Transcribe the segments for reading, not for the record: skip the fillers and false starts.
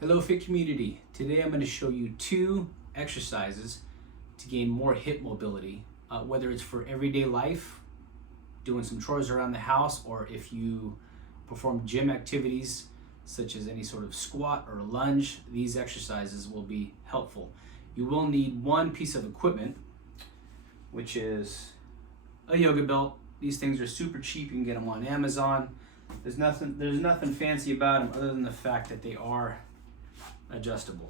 Hello Fit community. Today I'm going to show you 2 exercises to gain more hip mobility, whether it's for everyday life, doing some chores around the house, or if you perform gym activities such as any sort of squat or lunge. These exercises will be helpful. You will need one piece of equipment, which is a yoga belt. These things are super cheap. You can get them on Amazon. There's nothing fancy about them other than the fact that they are adjustable.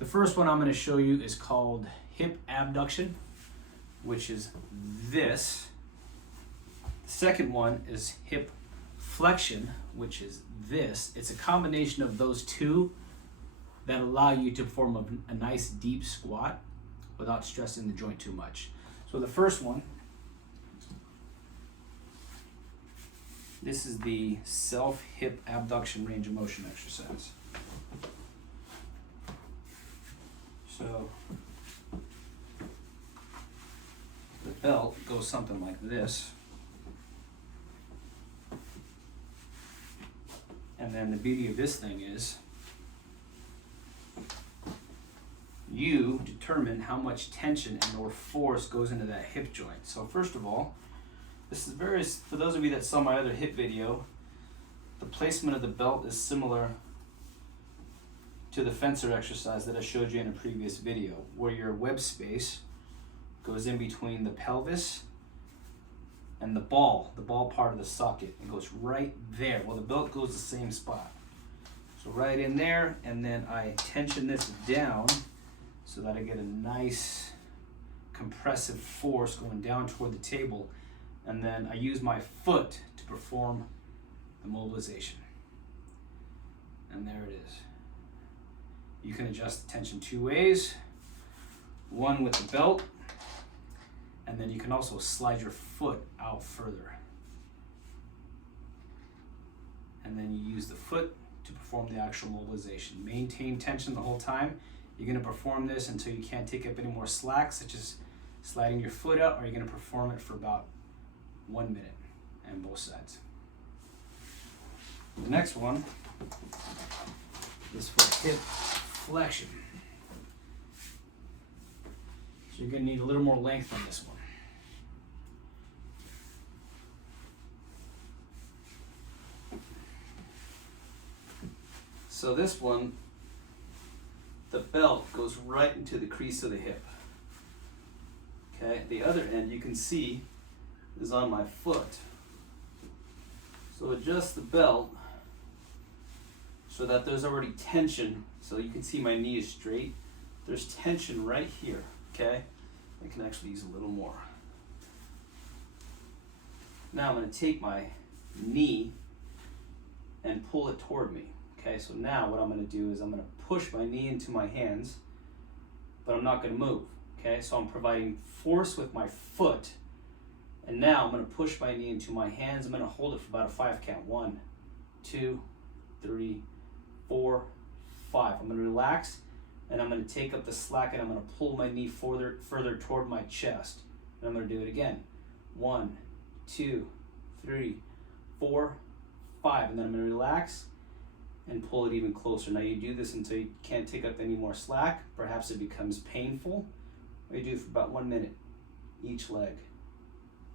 The first one I'm going to show you is called hip abduction, which is this. The second one is hip flexion, which is this. It's a combination of those two that allow you to perform a nice deep squat without stressing the joint too much. So the first one, this is the self-hip abduction range of motion exercise. So the belt goes something like this. And then the beauty of this thing is you determine how much tension and or force goes into that hip joint. So first of all, this is for those of you that saw my other hip video, the placement of the belt is similar to the fencer exercise that I showed you in a previous video, where your web space goes in between the pelvis and the ball part of the socket. It goes right there. Well, the belt goes the same spot. So right in there, and then I tension this down so that I get a nice compressive force going down toward the table. And then I use my foot to perform the mobilization. And there it is. You can adjust the tension 2 ways. One with the belt, and then you can also slide your foot out further. And then you use the foot to perform the actual mobilization. Maintain tension the whole time. You're going to perform this until you can't take up any more slack, such as sliding your foot out, or you're going to perform it for about 1 minute and both sides. The next one is for hip flexion. So you're going to need a little more length on this one. So this one, the belt goes right into the crease of the hip. Okay, the other end you can see is on my foot. So adjust the belt so that there's already tension, so you can see my knee is straight. There's tension right here, okay? I can actually use a little more. Now I'm going to take my knee and pull it toward me. Okay, so now what I'm going to do is I'm going to push my knee into my hands, but I'm not going to move. Okay, so I'm providing force with my foot. And now I'm going to push my knee into my hands. I'm going to hold it for about a 5 count. 1, 2, 3, 4, 5. I'm going to relax, and I'm going to take up the slack, and I'm going to pull my knee further toward my chest. And I'm going to do it again. 1, 2, 3, 4, 5. And then I'm going to relax and pull it even closer. Now you do this until you can't take up any more slack. Perhaps it becomes painful. Or you do it for about 1 minute each leg.